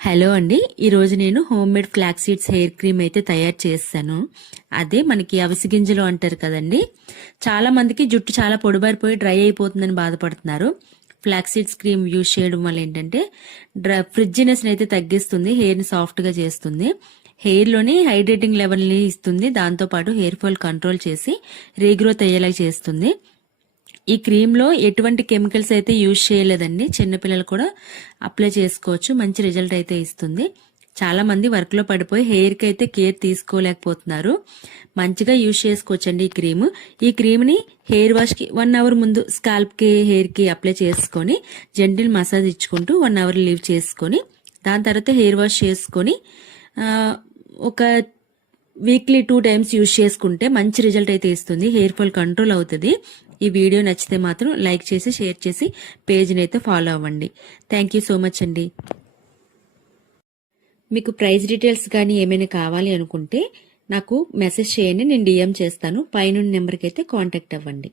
Hello అండి, ఈరోజు నేను home made flax seeds hair cream అయితే తయారు చేస్తాను. అదే మనకి అవిసి గింజలు అంటారు కదండి. చాలా మందికి జుట్టు చాలా పొడిబారిపోయి డ్రై అయిపోతుందని బాధపడుతున్నారు. ఫ్లాక్ సీడ్స్ క్రీమ్ యూజ్ చేయడం వల్ల ఏంటంటే ఫ్రిడ్జినెస్ అయితే తగ్గిస్తుంది, హెయిర్ ని సాఫ్ట్ గా చేస్తుంది, హెయిర్ లోని హైడ్రేటింగ్ లెవెల్ ని ఇస్తుంది, దాంతో పాటు హెయిర్ ఫాల్ కంట్రోల్ చేసి రీగ్రోత్ అయ్యేలా చేస్తుంది. ఈ క్రీమ్ లో ఎటువంటి కెమికల్స్ అయితే యూజ్ చేయలేదండి. చిన్నపిల్లలు కూడా అప్లై చేసుకోవచ్చు, మంచి రిజల్ట్ అయితే ఇస్తుంది. చాలా మంది వర్క్ లో పడిపోయి హెయిర్ కి అయితే కేర్ తీసుకోలేకపోతున్నారు. మంచిగా యూజ్ చేసుకోవచ్చండి ఈ క్రీమ్. ఈ క్రీమ్ ని హెయిర్ వాష్ కి 1 అవర్ ముందు స్కాల్ప్ కి హెయిర్ కి అప్లై చేసుకొని జెంటిల్ మసాజ్ ఇచ్చుకుంటూ 1 అవర్ లీవ్ చేసుకొని దాని తర్వాత హెయిర్ వాష్ చేసుకొని ఒక వీక్లీ 2 టైమ్స్ యూజ్ చేసుకుంటే మంచి రిజల్ట్ అయితే ఇస్తుంది, హెయిర్ ఫాల్ కంట్రోల్ అవుతుంది. ఈ వీడియో నచ్చితే మాత్రం లైక్ చేసి షేర్ చేసి పేజ్ని అయితే ఫాలో అవ్వండి. థ్యాంక్ యూ సో మచ్ అండి. మీకు ప్రైస్ డీటెయిల్స్ కానీ ఏమైనా కావాలి అనుకుంటే నాకు మెసేజ్ చేయండి, నేను డిఎం చేస్తాను. పైన నెంబర్కి అయితే కాంటాక్ట్ అవ్వండి.